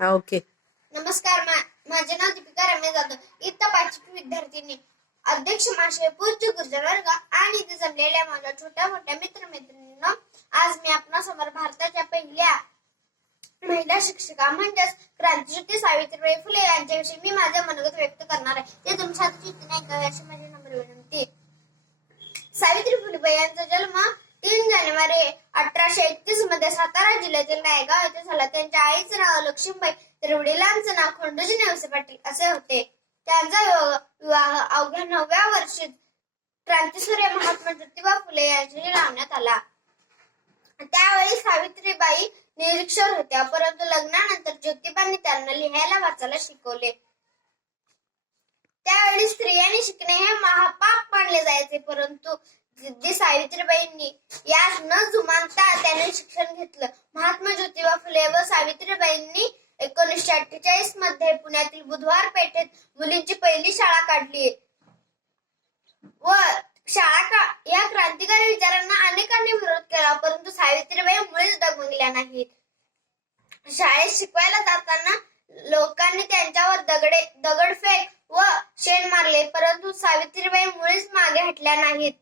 हा ओके. नमस्कार मा- माझे नाव दीपिका रमेश जाधव. इयत्ता पाचवी विद्यार्थिनी अध्यक्ष महाशय पूज्य गुरुजन वर्ग आणि इथे जमलेल्या माझ्या छोट्या मोठ्या मित्रमैत्रिणींनो आज मी आपणा समोर भारताच्या पहिल्या महिला शिक्षिका म्हणजेच क्रांतिज्योती सावित्रीबाई फुले यांच्याविषयी मी माझ्या मनोगत व्यक्त करणार आहे. ते तुमच्या चित्तीने ऐकावे अशी माझी नम्र विनंती जानेवारी अठराशे एकतीसमध्ये सातारा जिल्ह्यातील नायगाव येथे झाला. त्यांच्या आईचे नाव लक्ष्मीबाई तर वडिलांचं नाव खंडोजी नेवसे पाटील असे होते. त्यांचा विवाह अवघ्या नवव्या वर्षी क्रांतीसूर्य महात्मा ज्योतिबा फुले यांच्याशी लावण्यात आला. त्यावेळी सावित्रीबाई निरीक्षर होत्या परंतु लग्नानंतर ज्योतिबांनी त्यांना लिहायला वाचायला शिकवले. त्यावेळी स्त्रियांनी शिकणे हे महापाप मानले जायचे परंतु जिद्दी सावित्रीबाईंनी यास न जुमानता त्याने शिक्षण घेतलं. महात्मा ज्योतिबा फुले व सावित्रीबाईंनी एकोणीसशे अठ्ठेचाळीसमध्ये पुण्यातील बुधवार पेठेत मुलींची पहिली शाळा काढली. व शाळा का या क्रांतिकारी विचारांना अनेकांनी विरोध केला परंतु सावित्रीबाई मुळेच डगमगल्या नाहीत. शाळेत शिकवायला जाताना लोकांनी त्यांच्यावर दगडे दगडफेक व शेण मारले परंतु सावित्रीबाई मुळेच मागे हटल्या नाहीत.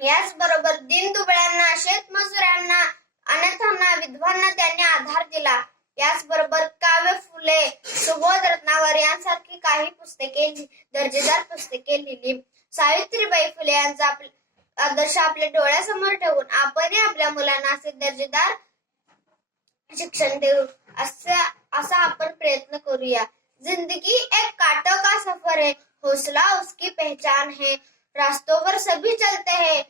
याचबरोबर दिनदुबळ्यांना शेतमजुरांना अनाथांना विधवांना त्यांनी आधार दिला. याचबरोबर काव्य फुले सुबोध रत्नावर यांसारखी काही पुस्तके दर्जेदार पुस्तके लिहिली. सावित्रीबाई फुले यांचा आदर्श आपल्या डोळ्यासमोर ठेवून आपणही आपल्या मुलांना असे दर्जेदार शिक्षण देऊ असा असा आपण प्रयत्न करूया. जिंदगी एक कांटों का सफर है हौसला उसकी पहचान है. रास्तों पर सभी चलते हैं।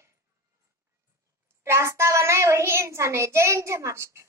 रास्ता बनाए वही इंसान है। जय हिंद जय महाराष्ट्र।